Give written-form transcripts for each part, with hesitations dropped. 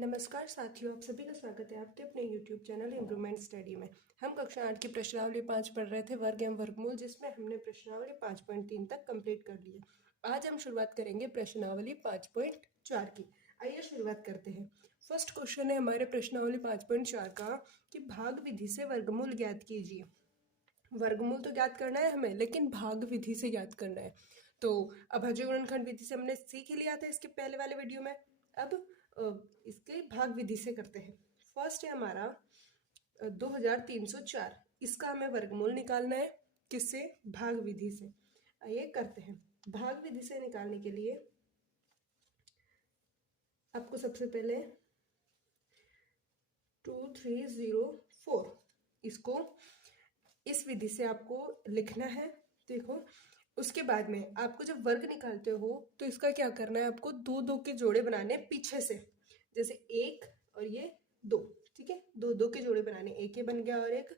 नमस्कार साथियों, आप सभी का स्वागत है आपके अपने YouTube चैनल इम्प्रूवमेंट स्टडी में। हम कक्षा 8 की प्रश्नावली 5 पढ़ रहे थे, वर्ग एवं वर्गमूल, जिसमें हमने प्रश्नावली 5.3 तक कंप्लीट कर लिया। आज हम शुरुआत करेंगे प्रश्नावली 5.4 की। आइए शुरुआत करते हैं। फर्स्ट क्वेश्चन है हमारे प्रश्नावली 5.4 का कि भाग विधि से वर्गमूल ज्ञात कीजिए। वर्गमूल तो ज्ञात करना है हमें, लेकिन भाग विधि से ज्ञात करना है। तो अभाज्य गुणनखंड विधि से हमने सीख लिया था इसके पहले वाले वीडियो में। अब इसके भाग विधि से करते हैं। फर्स्ट है हमारा 2304। इसका हमें वर्गमूल निकालना है। किससे? भाग विधि से। आइए करते हैं। भाग विधि से निकालने के लिए आपको सबसे पहले 2304 इसको इस विधि से आपको लिखना है। देखो, उसके बाद में आपको जब वर्ग निकालते हो तो इसका क्या करना है, आपको दो दो के जोड़े बनाने पीछे से, जैसे एक और ये दो। ठीक है, दो दो के जोड़े बनाने, एक ये बन गया और एक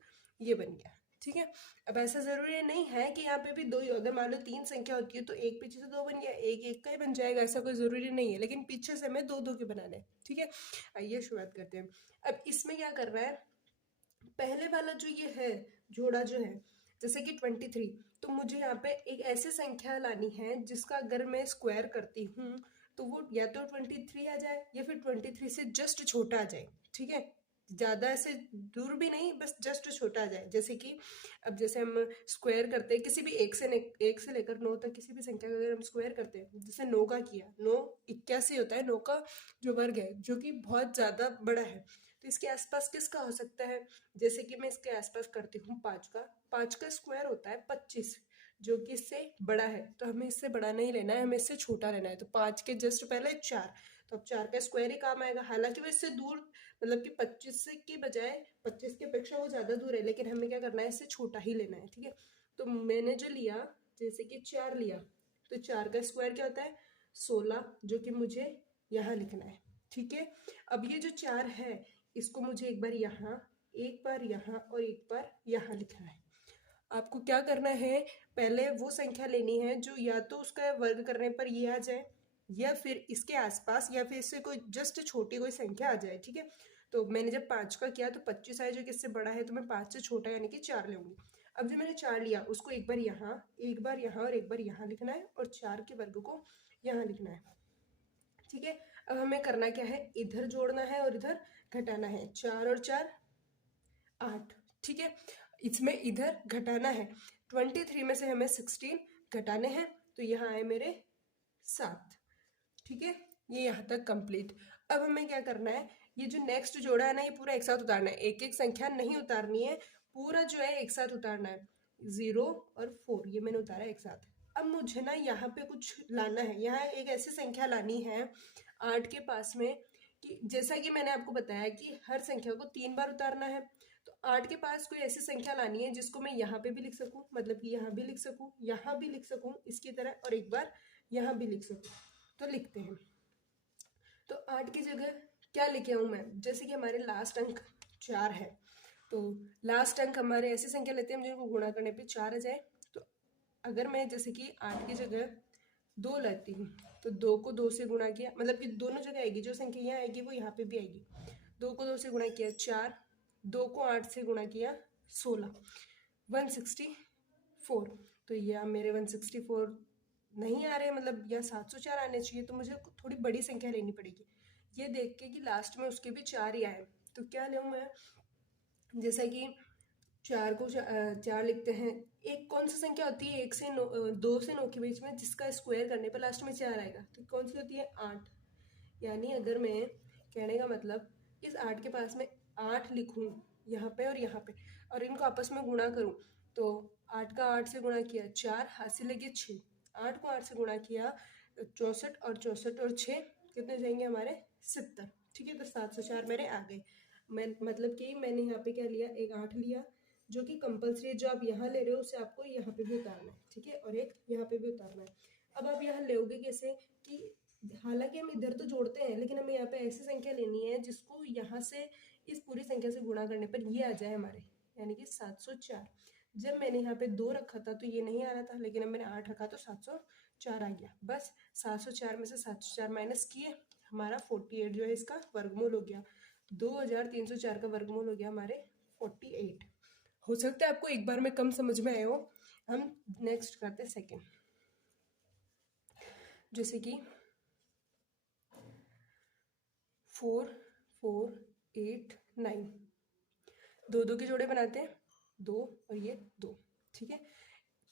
ये बन गया। ठीक है, अब ऐसा जरूरी नहीं है कि यहाँ पे भी दो ही, अगर मान लो 3 संख्या होती है तो एक पीछे से 2 बन गया, एक एक का ही बन जाएगा, ऐसा कोई जरूरी नहीं है, लेकिन पीछे से हमें दो दो के बनाने। ठीक है, आइए शुरुआत करते हैं। अब इसमें क्या करना है, पहले वाला जो ये है जोड़ा जो है, जैसे कि 23, तो मुझे यहाँ पे एक ऐसी संख्या लानी है जिसका अगर मैं स्क्वायर करती हूँ तो वो या तो 23 आ जाए या फिर 23 से जस्ट छोटा आ जाए। ठीक है, ज़्यादा ऐसे दूर भी नहीं, बस जस्ट छोटा आ जाए। जैसे कि अब जैसे हम स्क्वायर करते हैं किसी भी एक से लेकर 9 तक किसी भी संख्या का अगर हम स्क्वायर करते हैं, जैसे 9 का किया, 9 81 होता है 9 का जो वर्ग है, जो कि बहुत ज़्यादा बड़ा है। तो इसके आसपास किसका हो सकता है? जैसे कि मैं इसके आसपास करती हूँ 5 का स्क्वायर होता है 25, जो कि इससे बड़ा है। तो हमें इससे बड़ा नहीं लेना है, हमें इससे छोटा लेना है। तो 5 के जस्ट पहले 4, तो अब 4 का स्क्वायर ही काम आएगा। हालांकि वो इससे दूर, मतलब कि 25 के बजाय 25 की अपेक्षा वो ज़्यादा दूर है, लेकिन हमें क्या करना है, इससे छोटा ही लेना है। ठीक है, तो मैंने जो लिया, जैसे कि 4 लिया, तो 4 का स्क्वायर क्या होता है 16, जो कि मुझे यहाँ लिखना है। ठीक है, अब ये जो 4 है इसको मुझे एक बार यहाँ, एक बार यहाँ और एक बार यहाँ लिखना है। आपको क्या करना है, पहले वो संख्या लेनी है जो या तो उसका वर्ग करने पर ये आ जाए, या फिर इसके आसपास, या फिर इससे कोई जस्ट छोटी कोई संख्या आ जाए। ठीक है, तो मैंने जब 5 का किया तो 25 आया, जो कि इससे बड़ा है, तो मैं 5 से छोटा यानी कि 4 लूंगी। अब जो मैंने 4 लिया उसको एक बार यहाँ, एक बार यहाँ और एक बार यहाँ लिखना है, और 4 के वर्ग को यहाँ लिखना है। ठीक है, अब हमें करना क्या है, इधर जोड़ना है और इधर घटाना है। 4 और 4 8। ठीक है, इसमें इधर घटाना है। 23 में से हमें 16 घटाने हैं, तो यहाँ आए मेरे 7। ठीक है, ये यहाँ तक कंप्लीट। अब हमें क्या करना है, ये जो नेक्स्ट जोड़ा है ना, ये पूरा एक साथ उतारना है। एक एक संख्या नहीं उतारनी है, पूरा जो है एक साथ उतारना है। 0 और 4 ये मैंने उतारा एक साथ। अब मुझे ना यहाँ पे कुछ लाना है, यहाँ एक ऐसी संख्या लानी है 8 के पास में, कि जैसा कि मैंने आपको बताया कि हर संख्या को 3 बार उतारना है। तो 8 के पास कोई ऐसी संख्या लानी है जिसको मैं यहाँ पे भी लिख सकूँ, मतलब कि यहाँ भी लिख सकूँ, यहाँ भी लिख सकूँ इसकी तरह, और एक बार यहाँ भी लिख सकूँ। तो लिखते हैं। तो 8 की जगह क्या लिखे हूँ मैं, जैसे कि हमारे लास्ट अंक 4 है, तो लास्ट अंक हमारे ऐसी संख्या लेते हैं जिनको गुणा करने पे 4 आ जाए। तो अगर मैं जैसे कि 8 की जगह 2 लेती हूँ, तो 2 को 2 से गुणा किया, मतलब कि दोनों जगह आएगी, जो संख्या यहाँ आएगी वो यहाँ पे भी आएगी। 2 को 2 से गुणा किया 4, 2 को 8 से गुणा किया 16, 164। तो यह मेरे 164 नहीं आ रहे, मतलब या 704 आने चाहिए, तो मुझे थोड़ी बड़ी संख्या लेनी पड़ेगी। ये देख के कि लास्ट में उसके भी 4 ही आए, तो क्या लूँ मैं, जैसा कि 4 को 4 लिखते हैं। एक कौन सी संख्या होती है 1 से 9, 2 से 9 के बीच में, जिसका स्क्वायर करने पर लास्ट में 4 आएगा, तो कौन सी होती है 8। यानी अगर मैं, कहने का मतलब, इस 8 के पास में 8 लिखूँ यहाँ पे और यहाँ पे, और इनको आपस में गुणा करूँ, तो 8 का 8 से गुणा किया 4, हाथ से लगे 6, 8 को 8 से गुणा किया 64, और 64 और 6 कितने जाएंगे हमारे 70। ठीक है, तो 704 मेरे आ गए। मैं मतलब कि मैंने यहाँ पे क्या लिया, एक 8 लिया जो कि कंपल्सरी है, जो आप यहाँ ले रहे हो उसे आपको यहाँ पे भी उतारना है। ठीक है, और एक यहाँ पे भी उतारना है। अब आप यहाँ लेोगे कैसे, कि हालांकि हम इधर तो जोड़ते हैं, लेकिन हमें यहाँ पे ऐसी संख्या लेनी है जिसको यहाँ से इस पूरी संख्या से गुणा करने पर ये आ जाए हमारे, यानी कि 704। जब मैंने यहाँ पे 2 रखा था तो ये नहीं आ रहा था, लेकिन अब मैंने 8 रखा तो 704 आ गया। बस 704 में से 704 माइनस किए, हमारा 48 जो है इसका वर्गमूल हो गया। 2304 का वर्गमूल हो गया हमारे 48। हो सकता है आपको एक बार में कम समझ में आए हो। हम नेक्स्ट करते हैं सेकेंड, जैसे कि 4 4 8 9, दो दो के जोड़े बनाते हैं, 2 और ये 2, ठीक है।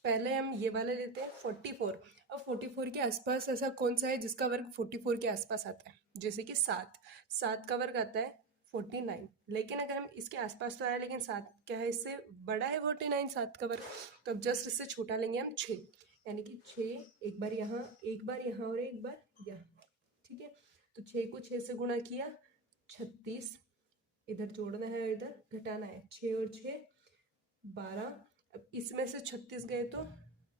पहले हम ये वाला लेते हैं 44। अब 44 के आसपास ऐसा कौन सा है जिसका वर्ग 44 के आसपास आता है, जैसे कि 7 का वर्ग आता है 49। लेकिन अगर हम इसके आसपास तो आया, लेकिन 7 क्या है, इससे बड़ा है 49 7 का वर्ग, तो अब जस्ट इससे छोटा लेंगे हम 6, यानी कि 6 एक बार यहाँ, एक बार यहाँ और एक बार यहाँ, ठीक है। तो 6 को 6 से गुणा किया 36, इधर जोड़ना है इधर घटाना है, 6 और 6 12। अब इसमें से 36 गए तो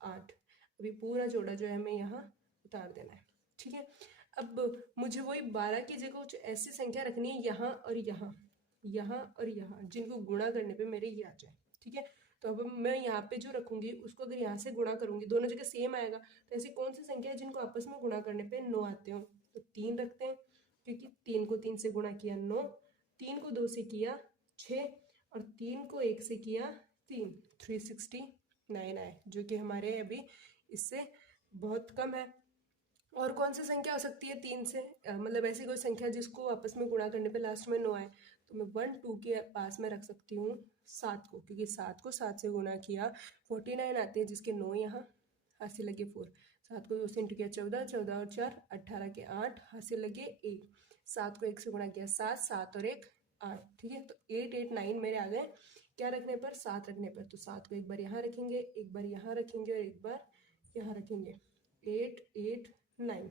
8, अभी पूरा जोड़ा जो है हमें यहाँ उतार देना है, ठीक है। अब मुझे वही 12 की जगह कुछ ऐसी संख्या रखनी है यहाँ और यहाँ, यहाँ और यहाँ, जिनको गुणा करने पे मेरे ये आ जाए, ठीक है। तो अब मैं यहाँ पे जो रखूंगी उसको अगर यहाँ से गुणा करूंगी, दोनों जगह सेम आएगा, तो ऐसी कौन सी संख्या है जिनको आपस में गुणा करने पे 9 आते हो, तो 3 रखते हैं, क्योंकि 3 को 3 से गुणा किया 9, 3 को 2 से किया 6, और 3 को 1 से किया 3, 369 आए, जो कि हमारे अभी इससे बहुत कम है। और कौन सी संख्या हो सकती है 3 से, मतलब ऐसी कोई संख्या जिसको आपस में गुणा करने पे लास्ट में 9 आए, तो मैं 1 2 के पास में रख सकती हूँ 7 को, क्योंकि 7 को 7 से गुणा किया 49 आते हैं, जिसके 9 यहाँ, हाथ से लगे 4, 7 को 2 से इंटू किया 14, 14 और 4 18 के 8, हाथ से लगे 1, 7 को 1 से गुणा किया 7, 7 और 1 8, ठीक है। तो 8 8 9 मेरे आ गए, क्या रखने पर, 7 रखने पर। तो 7 को एक बार यहाँ रखेंगे, एक बार यहाँ रखेंगे और एक बार यहाँ रखेंगे, 8 8 9,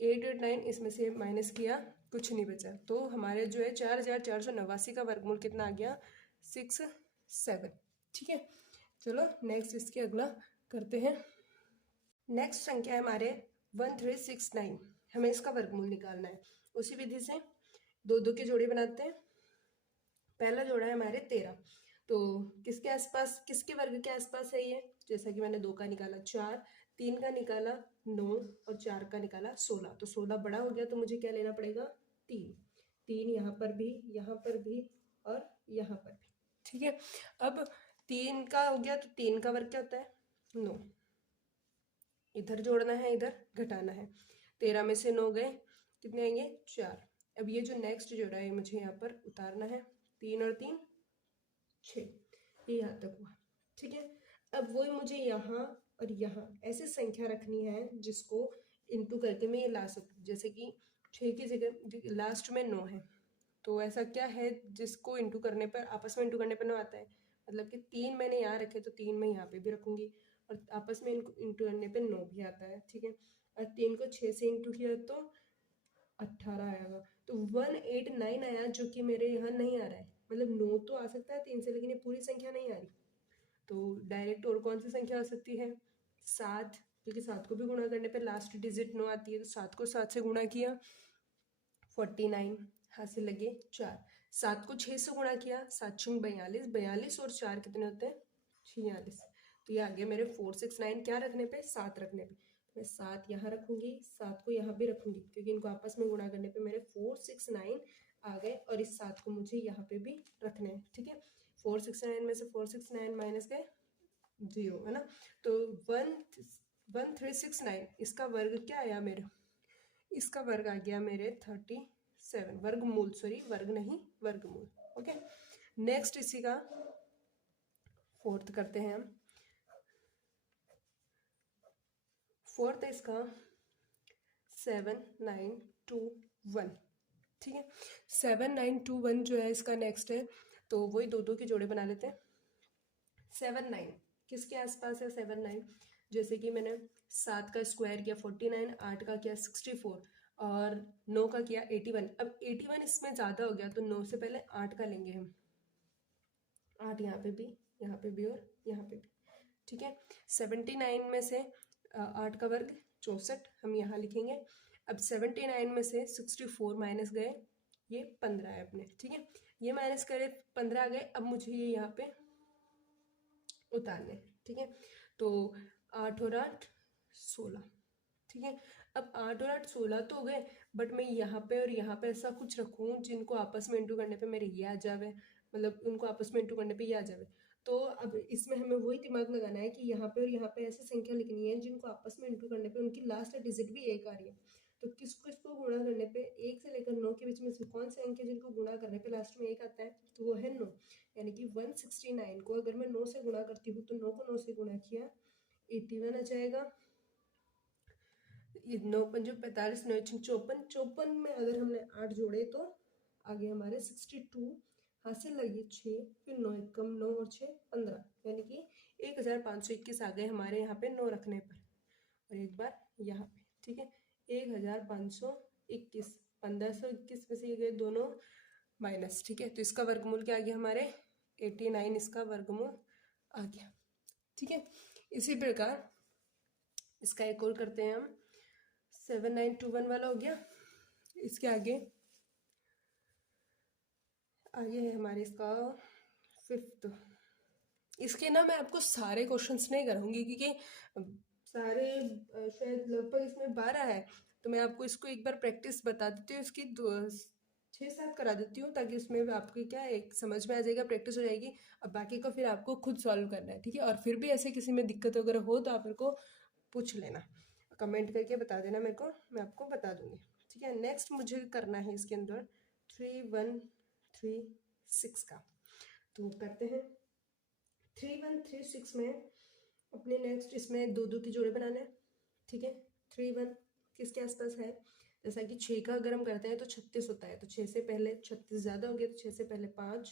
8 8 9, इसमें से माइनस किया कुछ नहीं बचा, तो हमारे जो है 4489 का वर्गमूल कितना आ गया, 67, ठीक है। चलो नेक्स्ट इसके अगला करते हैं। नेक्स्ट संख्या है हमारे 1369, हमें इसका वर्गमूल निकालना है। उसी विधि से दो दो के जोड़े बनाते हैं। पहला जोड़ा है हमारे 13, तो किसके आसपास, किसके वर्ग के आसपास है ये, जैसा कि मैंने 2 का निकाला 4, 3 का निकाला 9 और 4 का निकाला 16, तो 16 बड़ा हो गया, तो मुझे क्या लेना पड़ेगा 3, 3 यहाँ पर भी और यहाँ पर भी, ठीक है। अब 3 का हो गया, तो 3 का वर्ग क्या होता है 9, इधर जोड़ना है इधर घटाना है, 13 में से 9 गए, कितने आएंगे 4। अब ये जो नेक्स्ट जोड़ा है मुझे यहाँ पर उतारना है, 3 और 3 6, ये यहाँ तक हुआ, ठीक है। अब वही मुझे यहाँ और यहाँ ऐसे संख्या रखनी है जिसको इंटू करके मैं ये ला सकूँ, जैसे कि 6 की जगह लास्ट में 9 है, तो ऐसा क्या है जिसको इंटू करने पर, आपस में इंटू करने पर 9 आता है, मतलब कि 3 मैंने यहाँ रखे तो 3 मैं यहाँ पे भी रखूंगी, और आपस में इंटू करने पे 9 भी आता है, ठीक है। और 3 को 6 से इंटू किया तो 18 आएगा, तो 189 आया, जो कि मेरे यहाँ नहीं आ रहा है, मतलब 9 तो आ सकता है 3 से, लेकिन ये पूरी संख्या नहीं आ रही, तो डायरेक्ट और कौन सी संख्या आ सकती है 7, क्योंकि 7 को भी गुणा करने पे लास्ट डिजिट 9 आती है, तो 7 को 7 से गुणा किया 49, हाथ से लगे 4, 7 को 6 से गुणा किया 7 6 42, 42 और 4 कितने होते हैं 46, तो ये आ गया मेरे 469, क्या रखने पे 7 रखने पे, मैं 7 यहाँ रखूंगी, 7 को यहाँ भी रखूंगी, क्योंकि इनको आपस में गुणा करने पे मेरे 469 आ गए, और इस 7 को मुझे यहाँ पे भी रखना है, ठीक है। 469 में से 469 माइनस गए 0, है ना, तो 1369 इसका वर्ग क्या आया मेरे, इसका वर्ग आ गया मेरे 37, वर्गमूल, सॉरी वर्ग नहीं वर्गमूल, ओके। नेक्स्ट इसी का फोर्थ करते हैं हम। फोर्थ है इसका 7921, ठीक है। 7921 जो है इसका नेक्स्ट है, तो वही दो दो के जोड़े बना लेते हैं। 79 किसके आसपास है 79, जैसे कि मैंने 7 का स्क्वायर किया 49, 8 का किया 64 और 9 का किया 81। अब 81 इसमें ज़्यादा हो गया, तो 9 से पहले 8 का लेंगे हम, 8 यहाँ पे भी और यहाँ पे भी, ठीक है। 79 में से 8 का वर्ग 64 हम यहाँ लिखेंगे। अब 79 में से 64 माइनस गए, ये 15 है अपने, ठीक है। ये माइनस करे 15 आ गए, अब मुझे ये यहाँ पे उतारने, ठीक है। तो 8 और 8 16, ठीक है। अब 8 और 8 16 तो हो गए, बट मैं यहाँ पे और यहाँ पे ऐसा कुछ रखूँ जिनको आपस में इंटू करने पे मेरे ये आ जावे, मतलब उनको आपस में इंटू करने पे ये आ जावे। तो अब इसमें हमें वही दिमाग लगाना है कि यहाँ पे और यहाँ पे ऐसी संख्या लिखनी है जिनको आपस में इंटू करने पे उनकी लास्ट डिजिट भी एक आ रही है। तो किसको इसको गुणा करने पे 1 से लेकर 9 के बीच में से कौन से अंक है जिनको गुणा करने पे लास्ट में एक आता है, तो वो है 9। यानी कि 169 को अगर मैं 9 से गुणा करती हूँ तो 9 को 9 से गुणा किया 81 आ जाएगा। 9 पंजे 45, 9 54, 54 में अगर हमने 8 जोड़े तो आगे हमारे 62, हासिल लगी 6, फिर 9 कम 9 और 6 15, यानी कि 1521 आ गए हमारे यहाँ पे 9 रखने पर। और एक बार यहाँ पे, ठीक है, 1521, 1521 में से ये गए दोनों माइनस, ठीक है, तो इसका वर्गमूल क्या आ गया हमारे 89, इसका वर्गमूल आ गया, ठीक है। इसी प्रकार इसका एक और करते हैं हम, 7921 वाला हो गया। इसके आगे आगे है हमारे इसका 5th। इसके ना मैं आपको सारे क्वेश्चंस नहीं कराऊंगी क्योंकि सारे शायद लगभग इसमें 12 है, तो मैं आपको इसको एक बार प्रैक्टिस बता देती हूँ इसकी, 6-7 करा देती हूँ ताकि उसमें आपको क्या एक समझ में आ जाएगा, प्रैक्टिस हो जाएगी। अब बाकी को फिर आपको खुद सॉल्व करना है, ठीक है। और फिर भी ऐसे किसी में दिक्कत वगैरह हो तो आप मेरे को पूछ लेना, कमेंट करके बता देना मेरे को, मैं आपको बता दूंगी, ठीक है। नेक्स्ट मुझे करना है इसके अंदर 3136 का, तो करते हैं 3136 में अपने नेक्स्ट इसमें 2 की जोड़े बनाना है, ठीक है। 31 किसके आसपास है, जैसा कि 6 का अगर हम करते हैं तो 36 होता है, तो 6 से पहले 36 ज़्यादा हो गया, तो 6 से पहले 5,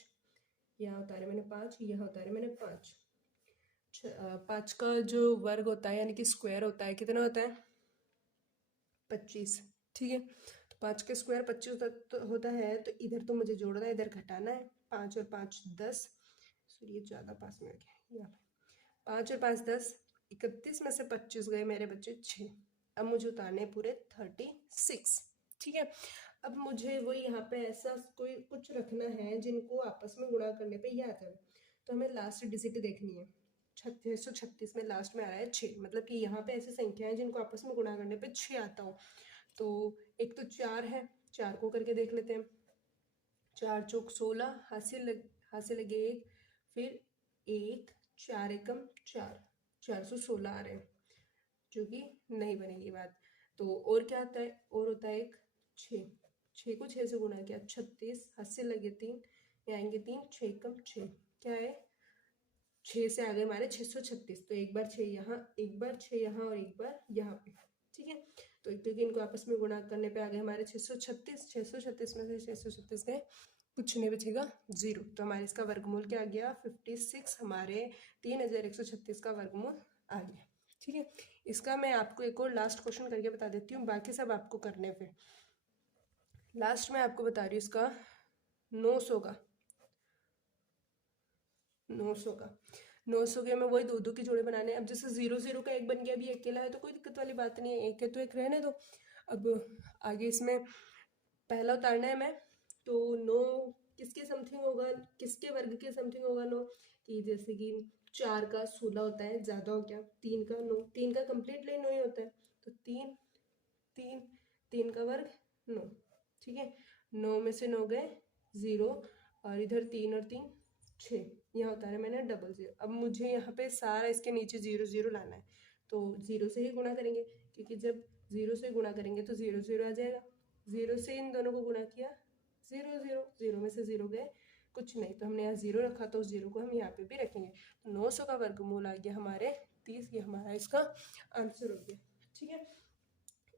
यहाँ उतारे मैंने 5, यहाँ उतारे मैंने 5। 5 का जो वर्ग होता है यानी कि स्क्वायर होता है, कितना होता है 25, ठीक है। तो 5 के स्क्वायर 25 होता है, तो इधर तो मुझे जोड़ना है, इधर घटाना है। 5 और 5 10, सॉरी ये ज़्यादा पास में आ गया, यहाँ पे 5 और 5 10, 31 में से 25 गए मेरे बच्चे 6। अब मुझे उतारने पूरे 36, ठीक है। अब मुझे वो यहाँ पे ऐसा कोई कुछ रखना है जिनको आपस में गुणा करने पे ये आ जाए, तो हमें लास्ट डिजिट देखनी है। 636 में लास्ट में आ रहा है 6, मतलब कि यहाँ पे ऐसी संख्या है जिनको आपस में गुणा करने पे 6 आता हो। तो एक तो 4 है, 4 को करके देख लेते हैं। 4 चौक 16, हासिल लगे 1, फिर 1, 4 एकम 4, 416 आ रहे हैं, जो कि नहीं बनेगी बात। तो और क्या आता है, और होता है एक 6, 6 को 6 से गुणा किया 36, हासिल लगे 3, यहाँ आएंगे 3, 6 एकम 6, क्या है 6 से आगे हमारे 636, तो एक बार 6 यहाँ, एक बार 6 यहाँ और एक बार यहाँ पे, ठीक है। तो क्योंकि इनको आपस में गुणा करने पे आ गए हमारे 636, 636 में से 636 गए, कुछ नहीं बचेगा 0, तो हमारे इसका वर्गमूल क्या आ गया 56, हमारे 3136 का वर्गमूल आ गया, ठीक है। इसका मैं आपको एक और लास्ट क्वेश्चन करके बता देती हूँ, बाकी सब आपको करने पे। लास्ट में आपको बता रही हूँ इसका 900 का, 900 का 900 के में वही 2 की जोड़े बनाने हैं। अब जैसे 0 का एक बन गया, अभी अकेला है तो कोई दिक्कत वाली बात नहीं है, एक है तो एक रहने दो। अब आगे इसमें पहला उतारना है मैं, तो 9 किसके समथिंग होगा, किसके वर्ग के समथिंग होगा 9, कि जैसे कि 4 का 16 होता है, ज़्यादा हो गया। 3 का 9, 3 का कम्प्लीटली 9 ही होता है, तो 3 का वर्ग 9, ठीक है। 9 में से 9 गए 0, और इधर 3 और 3 6, यहाँ उतारे मैंने 00। अब मुझे यहाँ पे सारा इसके नीचे 0 लाना है, तो 0 से ही गुणा करेंगे, क्योंकि जब 0 से गुणा करेंगे तो 0 आ जाएगा। 0 से इन दोनों को गुणा किया 0 में से 0 गए, कुछ नहीं, तो हमने यहाँ 0 रखा, तो उस 0 को हम यहाँ पे भी रखेंगे। तो 900 का वर्गमूल आ गया हमारे 30, ये हमारा इसका आंसर हो गया, ठीक है।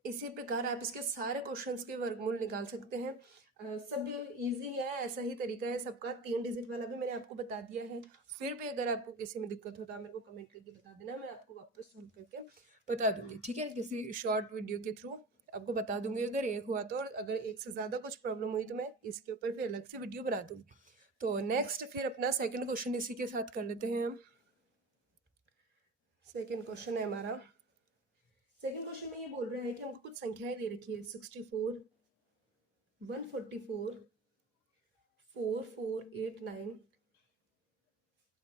इसी प्रकार आप इसके सारे क्वेश्चंस के वर्गमूल निकाल सकते हैं। सब इजी है, ऐसा ही तरीका है सबका। 3 डिजिट वाला भी मैंने आपको बता दिया है। फिर भी अगर आपको किसी में दिक्कत होता है मेरे को कमेंट करके बता देना, मैं आपको वापस सॉल्व करके बता दूंगी, ठीक है। किसी शॉर्ट वीडियो के थ्रू आपको बता दूंगी अगर एक हुआ तो, और अगर एक से ज़्यादा कुछ प्रॉब्लम हुई तो मैं इसके ऊपर फिर अलग से वीडियो बना दूंगी। तो नेक्स्ट फिर अपना सेकेंड क्वेश्चन इसी के साथ कर लेते हैं हम। सेकेंड क्वेश्चन है हमारा, सेकेंड क्वेश्चन में ये बोल रहा है कि हमको कुछ संख्याएं दे रखी है 64, 144, 4489,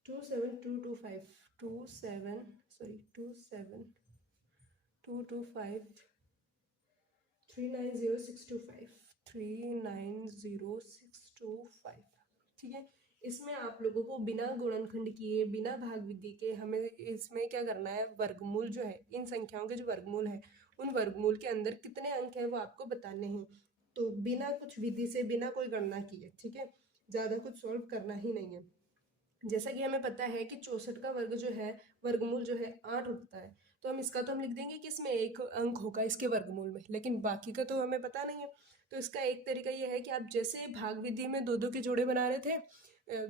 27225, 27225, 390,625 390,625। ठीक है, इसमें आप लोगों को बिना गुणनखंड किए, बिना भाग विधि के हमें इसमें क्या करना है, वर्गमूल जो है, इन संख्याओं के जो वर्गमूल है, उन वर्गमूल के अंदर कितने अंक है वो आपको बताने हैं। तो बिना कुछ विधि से, बिना कोई गणना किए, ठीक है, ज़्यादा कुछ सॉल्व करना ही नहीं है। जैसा कि हमें पता है कि 64 का वर्ग जो है, वर्गमूल जो है 8 होता है, तो हम इसका तो हम लिख देंगे कि इसमें एक अंक होगा इसके वर्गमूल में, लेकिन बाकी का तो हमें पता नहीं है। तो इसका एक तरीका ये है कि आप जैसे भाग विधि में दो दो के जोड़े बना रहे थे,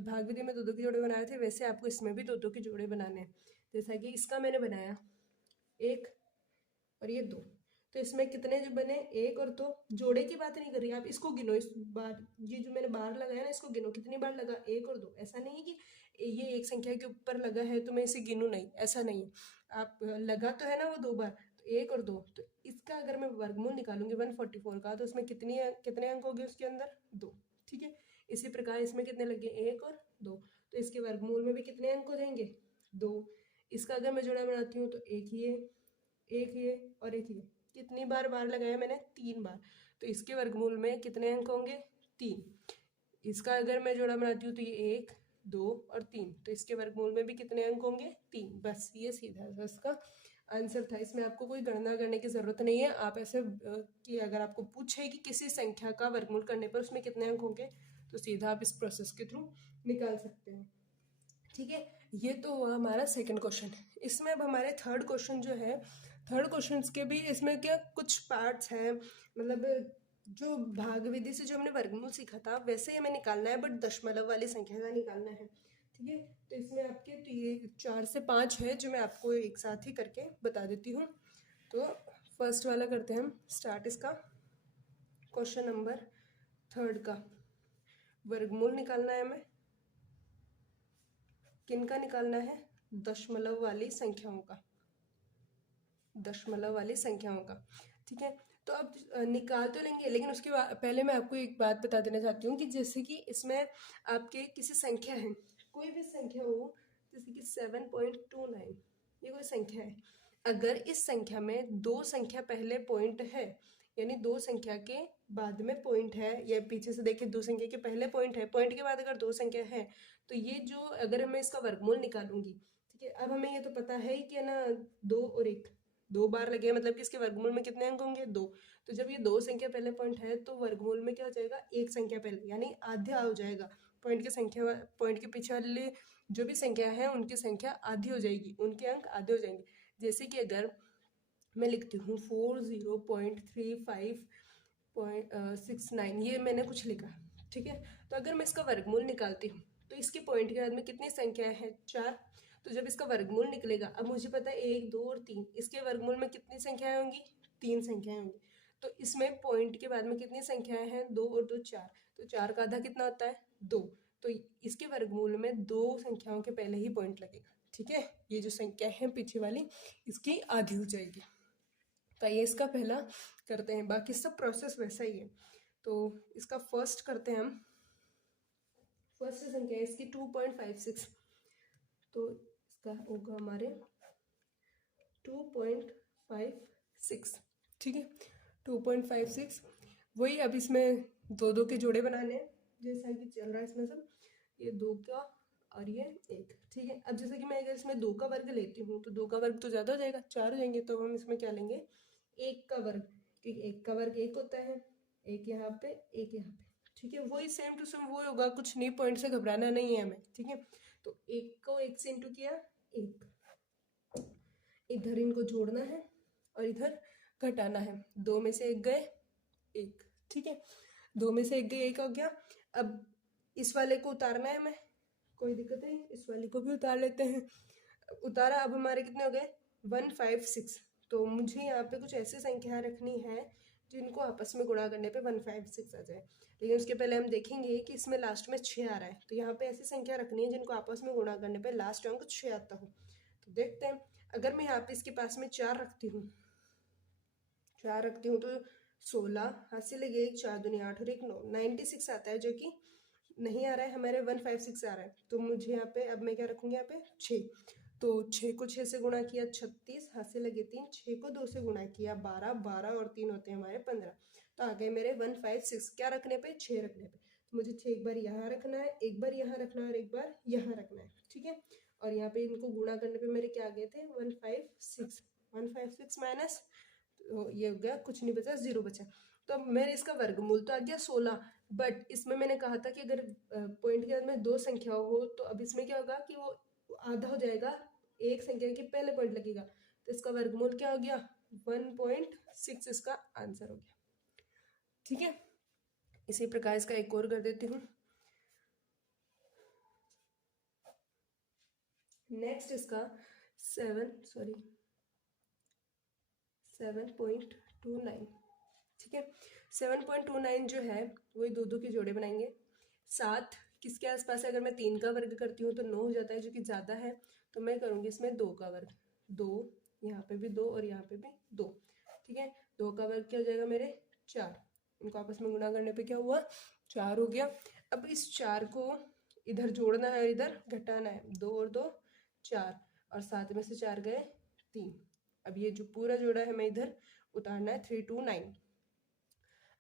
भाग विधि में दो दो के जोड़े बना रहे थे, वैसे आपको इसमें भी दो दो के जोड़े बनाने हैं। जैसा कि इसका मैंने बनाया 1 और ये 2, तो इसमें कितने जो बने, 1 और 2। जोड़े की बात नहीं कर रही, आप इसको गिनो, इस बार ये जो मैंने बार लगाया ना, इसको गिनो कितनी बार लगा, 1 और 2। ऐसा नहीं है कि ये एक संख्या के ऊपर लगा है तो मैं इसे गिनूं नहीं, ऐसा नहीं है। आप लगा तो है ना वो 2 बार, तो 1 और 2, तो इसका अगर मैं वर्गमूल निकालूंगी 144 का, तो उसमें कितने अंक हो गए उसके अंदर, 2। ठीक है, इसी प्रकार इसमें कितने लगे, 1 और 2, तो इसके वर्गमूल में भी कितने अंक हो जाएंगे, 2। इसका अगर मैं जोड़ा बनाती हूँ तो एक ये और एक ये, कितनी बार लगाया मैंने, 3 बार, तो इसके वर्गमूल में कितने अंक होंगे, 3। इसका अगर मैं जोड़ा बनाती हूँ तो ये 1 2 और 3, तो इसके वर्गमूल में भी कितने अंक होंगे, 3। बस ये सीधा सा इसका आंसर था। इसमें आपको कोई गणना करने की जरूरत नहीं है। आप ऐसे कि अगर आपको पूछे कि किसी संख्या का वर्गमूल करने पर उसमें कितने अंक होंगे, तो सीधा आप इस प्रोसेस के थ्रू निकाल सकते हैं। ठीक है, ये तो हुआ हमारा सेकंड क्वेश्चन। इसमें अब हमारे थर्ड क्वेश्चन जो है, थर्ड क्वेश्चन के भी इसमें क्या कुछ पार्ट्स हैं, मतलब जो भाग विधि से जो हमने वर्गमूल सीखा था वैसे ही हमें निकालना है, बट दशमलव वाली संख्या का निकालना है। ठीक है, तो इसमें आपके तो ये 4 से 5 है जो मैं आपको एक साथ ही करके बता देती हूँ। तो फर्स्ट वाला करते हैं हम स्टार्ट। इसका क्वेश्चन नंबर थर्ड का वर्गमूल निकालना है हमें। किनका निकालना है, दशमलव वाली संख्याओं का, दशमलव वाली संख्याओं का। ठीक है, तो अब निकाल तो लेंगे, लेकिन उसके पहले मैं आपको एक बात बता देना चाहती हूँ कि जैसे कि इसमें आपके किसी संख्या है, कोई भी संख्या हो, जैसे कि 7.29, ये कोई संख्या है। अगर इस संख्या में दो संख्या पहले पॉइंट है, यानी दो संख्या के बाद में पॉइंट है, या पीछे से देखिए दो संख्या के पहले पॉइंट है, पॉइंट के बाद अगर दो संख्या है, तो ये जो अगर मैं इसका वर्गमूल निकालूंगी, ठीक है, अब हमें ये तो पता है कि है ना, 2 और 1, 2 बार लगे, मतलब कि इसके वर्गमूल में कितने अंक होंगे, 2। तो जब ये दो संख्या पहले पॉइंट है तो वर्गमूल में क्या हो जाएगा, एक संख्या पहले, यानी आधा हो जाएगा। पॉइंट की संख्या, पॉइंट के पीछे वाले जो भी संख्या है उनकी संख्या आधी हो जाएगी, उनके अंक आधे हो जाएंगे। जैसे कि अगर मैं लिखती हूँ 40.35.69, ये मैंने कुछ लिखा, ठीक है। तो अगर मैं इसका वर्गमूल निकालती हूँ तो इसके पॉइंट के बाद में कितनी संख्या है, 4। तो जब इसका वर्गमूल निकलेगा, अब मुझे पता है 1 2 और 3, इसके वर्गमूल में कितनी संख्याएं होंगी, 3 संख्याएं होंगी। तो इसमें पॉइंट के बाद में कितनी संख्याएं हैं, 2 और 2 4, तो 4 का आधा कितना होता है, 2। तो इसके वर्गमूल में दो संख्याओं के पहले ही पॉइंट लगेगा। ठीक है, ये जो संख्या है पीछे वाली, इसकी आधी हो जाएगी। तो ये इसका पहला करते हैं, बाकी सब प्रोसेस वैसा ही है। तो इसका फर्स्ट करते हैं हम। फर्स्ट संख्या है इसकी 2.56, तो इसका होगा हमारे 2.56। ठीक है, 2.56। वही अब इसमें दो दो के जोड़े बनाने हैं, जैसा कि चल रहा है इसमें सब, ये 2 का और ये 1। ठीक है, अब जैसे कि मैं अगर इसमें 2 का वर्ग लेती हूँ तो 2 का वर्ग तो ज़्यादा हो जाएगा, 4 हो जाएंगे, तो हम इसमें क्या लेंगे, 1 का वर्ग, क्योंकि 1 का वर्ग 1 होता है, एक यहाँ पे, एक यहाँ पे। ठीक है, वही सेम टू सेम वही होगा, कुछ नहीं, पॉइंट से घबराना नहीं है हमें। ठीक है, तो 1 को 1 से इंटू किया, 1, इधर इनको जोड़ना है और इधर घटाना है, 2 में से 1 गए, 1। ठीक है, 2 में से 1 गए, 1 हो गया। अब इस वाले को उतारना है हमें, कोई दिक्कत नहीं, इस वाले को भी उतार लेते हैं। उतारा, अब हमारे कितने हो गए, 156। तो मुझे यहाँ पे कुछ ऐसी संख्या रखनी है जिनको आपस में गुणा करने पे 156 आ जाए, लेकिन उसके पहले हम देखेंगे कि इसमें लास्ट में 6 आ रहा है, तो यहाँ पे ऐसी संख्या रखनी है जिनको आपस में गुणा करने पे लास्ट अंक 6 आता हो। तो देखते हैं, अगर मैं यहाँ पे इसके पास में 4 रखती हूँ, 4 रखती हूँ, तो 16 हाथ से लगे, 4 दूनी 8 और 1 9, 96 आता है, जो कि नहीं आ रहा है हमारे, 156 आ रहा है। तो मुझे यहाँ पे, अब मैं क्या रखूँगी यहाँ पे, 6। तो 6 को 6 से गुणा किया 36, हाथ से लगे 3, 6 को 2 से गुणा किया 12, 12 और 3 होते हैं हमारे 15। तो आ गए मेरे 156, क्या रखने पे, 6 रखने पे। तो मुझे 6 एक बार यहाँ रखना है, एक बार यहाँ रखना है और एक बार यहाँ रखना है, ठीक है। और यहाँ पे इनको गुणा करने पे मेरे क्या आ गए थे, 156, 156 माइनस, तो ये हो गया, कुछ नहीं बचा, 0 बचा। तो अब मेरे इसका वर्गमूल तो आ गया 16, बट इसमें मैंने कहा था कि अगर पॉइंट के अंदर में 2 संख्या हो तो अब इसमें क्या होगा कि वो आधा हो जाएगा, एक संख्या के पहले पॉइंट लगेगा, तो इसका वर्गमूल क्या हो गया, 1.6 इसका आंसर हो गया, ठीक है। इसी प्रकार इसका एक और कर देती हूँ। नेक्स्ट इसका 7.29, ठीक है। 7.29 जो है वही दो दो के जोड़े बनाएंगे। 7 किसके आसपास है, अगर मैं 3 का वर्ग करती हूँ तो 9 हो जाता है, जो कि ज़्यादा है, तो मैं करूँगी इसमें 2 का वर्ग, 2, यहाँ पे भी 2 और यहाँ पे भी 2, ठीक है। 2 का वर्ग क्या हो जाएगा मेरे, 4, इनको आपस में गुणा करने पे क्या हुआ, 4 हो गया। अब इस 4 को इधर जोड़ना है और इधर घटाना है, 2 और 2 4, और 7 में से 4 गए 3। अब ये जो पूरा जोड़ा है मैं इधर उतारना है, 329।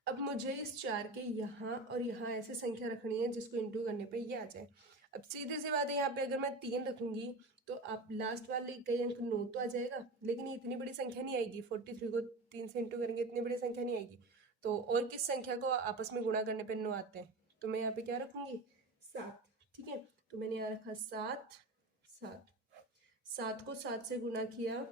अब मुझे इस 4 के यहाँ और यहाँ ऐसे संख्या रखनी है जिसको इंटू करने पे ये आ जाए। अब सीधे सी बात है, यहाँ पे अगर मैं 3 रखूंगी तो आप लास्ट वाले कई अंक 9 तो आ जाएगा, लेकिन ये इतनी बड़ी संख्या नहीं आएगी, 43 को 3 से इंटू करेंगे इतनी बड़ी संख्या नहीं आएगी। तो और किस संख्या को आपस में गुणा करने पे 9 आते हैं, तो मैं यहाँ पे क्या रखूंगी, 7, ठीक है। तो मैंने यहाँ रखा 7, 7, 7 को 7 से गुणा किया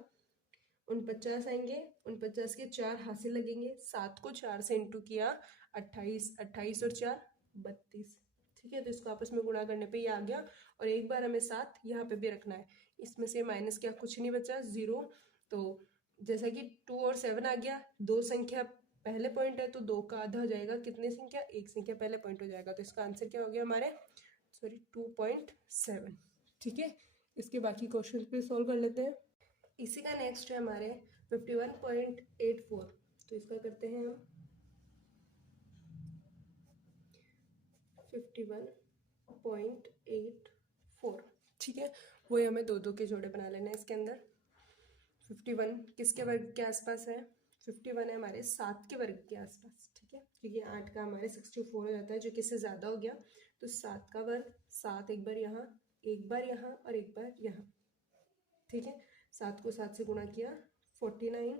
49 आएंगे, 49 के 4 हाथ से लगेंगे, 7 को 4 से इंटू किया 28, 28 और 4 32, ठीक है। तो इसको आपस में गुणा करने पे ये आ गया, और एक बार हमें 7 यहाँ पे भी रखना है, इसमें से माइनस क्या, कुछ नहीं बचा, 0। तो जैसा कि 2 और 7 आ गया, 2 संख्या पहले पॉइंट है तो 2 का आधा हो जाएगा, कितनी संख्या, एक संख्या पहले पॉइंट हो जाएगा, तो इसका आंसर क्या हो गया हमारे, सॉरी 2.7, ठीक है। इसके बाकी क्वेश्चन पे सॉल्व कर लेते हैं। इसी का नेक्स्ट है हमारे 51.84, तो इसका करते हैं हम 51.84, ठीक है। वही हमें दो दो के जोड़े बना लेना है इसके अंदर। 51 किसके वर्ग के आसपास है, 51 है हमारे 7 के वर्ग के आसपास, ठीक है, क्योंकि 8 का हमारे 64 हो जाता है, जो कि इससे ज़्यादा हो गया, तो 7 का वर्ग, 7 एक बार यहाँ, एक बार यहाँ और एक बार यहाँ, ठीक है। 7 को 7 से गुणा किया 49,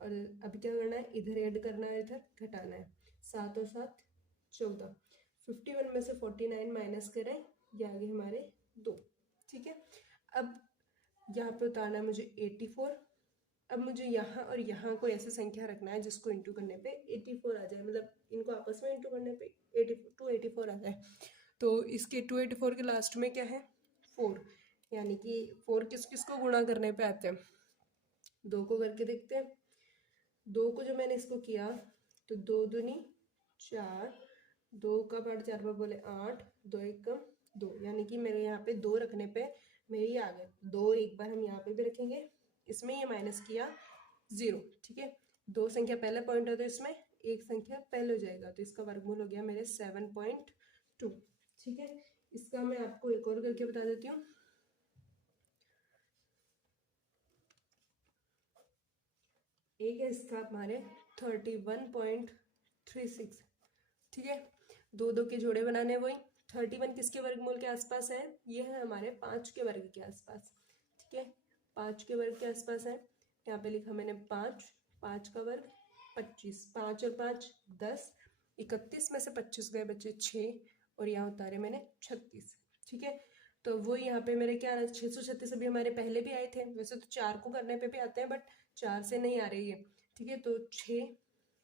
और अभी क्या करना है, इधर ऐड करना है, इधर घटाना है, 7 और 7 14, 51 में से 49 माइनस करें, ये आ गए हमारे 2, ठीक है। अब यहाँ पे उतारना है मुझे 84। अब मुझे यहाँ और यहाँ कोई ऐसी संख्या रखना है जिसको इंटू करने पे 84 आ जाए, मतलब इनको आपस में इंटू करने पे 284 आ जाए। तो इसके 284 के लास्ट में क्या है, 4, यानी कि 4 किस किस को गुणा करने पे आते हैं, 2 को करके देखते हैं। 2 को जो मैंने इसको किया तो 2 दूनी 4, 2 का पार्ट 4 बार बोले 8, 2 एक कम 2, यानी कि मेरे यहाँ पे 2 रखने पे मेरे ये आ गए 2, एक बार हम यहाँ पे भी रखेंगे, इसमें ये माइनस किया 0, ठीक है। 2 संख्या पहले पॉइंट है तो इसमें एक संख्या पहले हो जाएगा, तो इसका वर्गमूल हो गया मेरे 7.2, ठीक है। इसका मैं आपको एक और करके बता देती हूँ। एक है इसका हमारे 31.36, ठीक है। दो दो के जोड़े बनाने, वही 31 किसके वर्गमूल के आसपास है, ये है हमारे 5 के वर्ग के आसपास, ठीक है, 5 के वर्ग के आसपास है। यहाँ पे लिखा मैंने 5, 5 का वर्ग 25, 5 और 5 10, 31 में से 25 गए बच्चे 6, और यहाँ उतारे मैंने 36, ठीक है। तो वो यहाँ पे मेरे क्या 636 अभी हमारे पहले भी आए थे, वैसे तो 4 को करने पे भी आते हैं, बट 4 से नहीं आ रही है, ठीक है। तो 6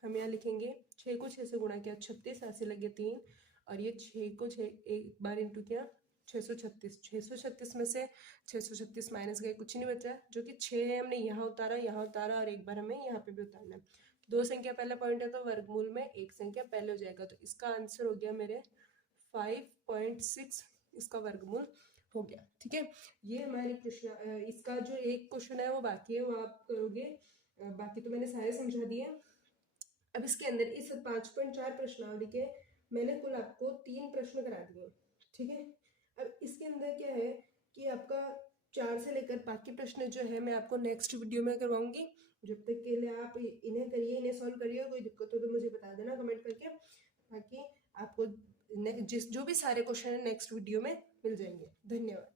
हम यहाँ लिखेंगे, 6 को 6 से गुणा किया 36, ऐसे लगे 3, और ये 6 को 6 एक बार इंटू किया 636, 636 में से 636 माइनस गए, कुछ नहीं बचा, जो कि 6 है, हमने यहाँ उतारा और एक बार हमें यहाँ पे भी उतारना है। 2 संख्या पहले पॉइंट है तो वर्गमूल में एक संख्या पहले हो जाएगा, तो इसका आंसर हो गया मेरे 5.6, इसका वर्गमूल हो गया, ठीक है। ये हमारे क्वेश्चन, इसका जो एक क्वेश्चन है वो बाकी है, वो आप करोगे, बाकी तो मैंने सारे समझा दिए। अब इसके अंदर इस 5.4 प्रश्नावली के मैंने कुल आपको 3 प्रश्न करा दिए, ठीक है। अब इसके अंदर क्या है कि आपका 4 से लेकर बाकी प्रश्न जो है मैं आपको नेक्स्ट वीडियो में करवाऊंगी। जब तक के लिए आप इन्हें करिए, इन्हें सॉल्व करिए। कोई दिक्कत हो तो मुझे बता देना कमेंट करके, बाकी आपको जो भी सारे क्वेश्चन है नेक्स्ट वीडियो में मिल जाएंगे। धन्यवाद।